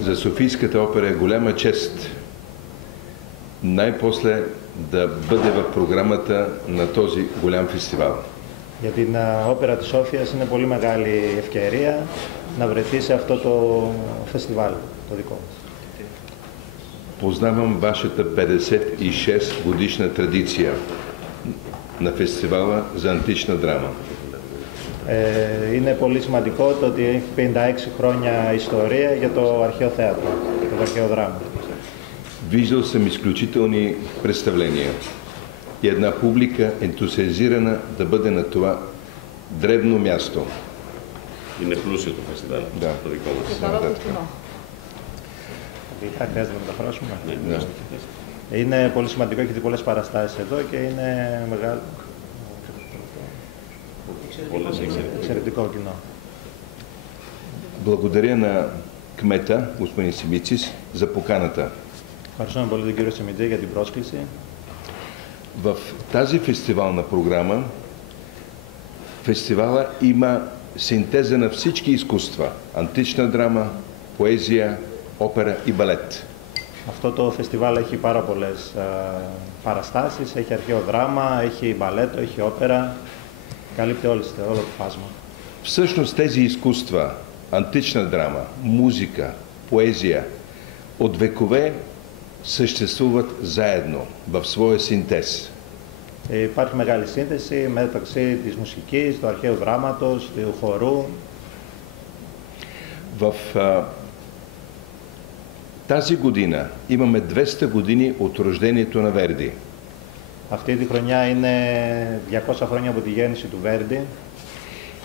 За Софийската опера е голяма чест най-после да бъде в програмата на този голям фестивал. Για την όπερα της Σόφιας είναι πολύ μεγάλη ευκαιρία να βρεθεί σε αυτό το φεστιβάλ, το δικό μας. Познавам вашата 56 годишна традиция на фестивала за антична драма. Είναι πολύ σημαντικό το ότι έχει 56 χρόνια ιστορία για το αρχαίο θέατρο, το αρχαίο δράμα. Виждал съм изключителни представления и една публика ентусиазирана да бъде на това древно място. Είναι πλούσιο το φεστιβάλ, Да. το δικό μας. Θα χρειάζεται να μεταφράσουμε. Да. Είναι πολύ σημαντικό, έχετε πολλές παραστάσεις εδώ και είναι μεγάλο. Εξαιρετικό κοινό. Благодаря на кмета, господин Симицис, за поканата. Ευχαριστούμε πολύ τον κύριο Σιμιτζέ για την πρόσκληση. В тази фестивална програма фестивала има синтеза на всички изкуства – антична драма, поезия, опера и балет. Αυτό το φεστιβάλ έχει πάρα πολλές παραστάσεις, έχει αρχαίο δράμα, έχει μπαλέτο, έχει όπερα, καλύπτει όλο το φάσμα. Всъщност тези изкуства – антична драма, музика, поезия – от векове съществуват заедно в своя синтез. Υπάρχει μεγάλη σύνθεση μεταξύ της μουσικής, του αρχαίου δράματος, του χορού. В тази година имаме 200 години от рождението на Верди. Αυτή τη χρονιά είναι 200 χρόνια από τη γέννηση του Βέρντι.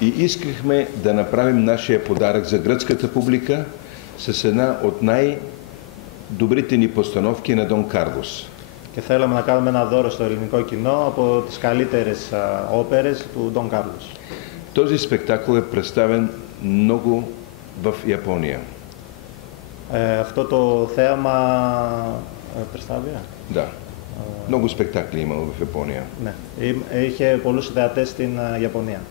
И искахме да направим нашия подарък за гръцката публика с една от най-добрите ни постановки на Дон Карлос. Και θέλαμε να κάνουμε ένα δώρο στο ελληνικό κοινό από τις καλύτερες όπερες του Ντον Κάρλος. Този спектакъл е представен много в Япония. Αυτό το θέαμα представя? Да. Много спектакли имало в Япония. Ναι. Είχε πολλούς θεατές στην Ιαπωνία.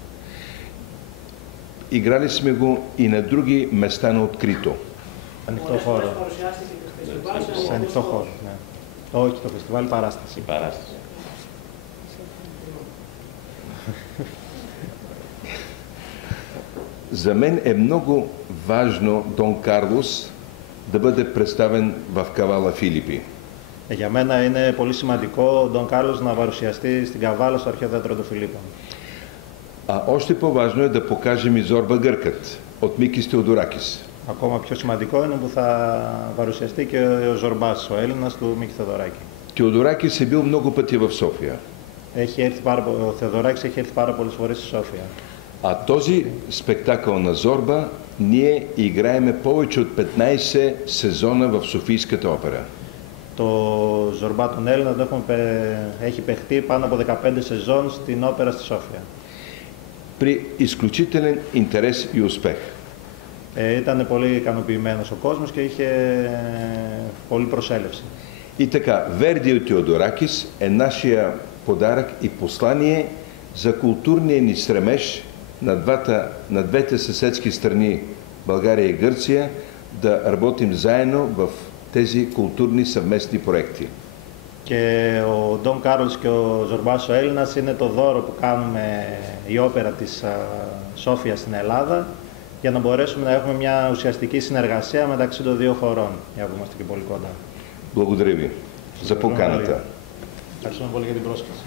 Играли сме го и на други места на открито. Ανοιχτό χώρο. Σε ανοιχτό χώρο, ναι. Όχι, το φεστιβάλ παράσταση. Παράσταση. За мен е много важно Дон Карлос да бъде представен в Кавала Филипи. Για μένα είναι πολύ σημαντικό ο Ντον Κάρλος να παρουσιαστεί στην Καβάλα στο αρχαίο θέατρο των Φιλίππων. Още по-важно е да покажем и Зорба Гъркът от Микис Теодоракис. Ακόμα πιο σημαντικό είναι που θα παρουσιαστεί και ο Ζορμπάς, ο Έλληνας του Μίκη Θεοδωράκη. Теодоракис е бил много пъти в София. Ο Θεοδωράκης έχει έρθει πάρα πολλές φορές στη Σόφια. А този спектакъл на Зорба ние играеме повече от 15 сезона в Софийската опера. Το Ζορμπά τον Έλληνα έχει παιχτεί πάνω από 15 σεζόν στην όπερα στη Σόφια. При изключителен интерес и успех. Ήταν πολύ ικανοποιημένος ο κόσμος και είχε πολλή προσέλευση. И така, Верди от Теодоракис е нашия подарък и послание за културния ни стремеж на двете съседски страни, България и Гърция, да работим заедно в тези κουλτούρνοι съвместни проекти. Και ο Ντον Κάρολς και ο Ζορμπάς ο Έλληνας είναι το δώρο που κάνουμε η όπερα της Σόφιας στην Ελλάδα για να μπορέσουμε να έχουμε μια ουσιαστική συνεργασία μεταξύ των δύο χωρών, για που είμαστε και πολύ κοντά. Благодаря ви за поканата. Ευχαριστούμε πολύ για την πρόσκληση.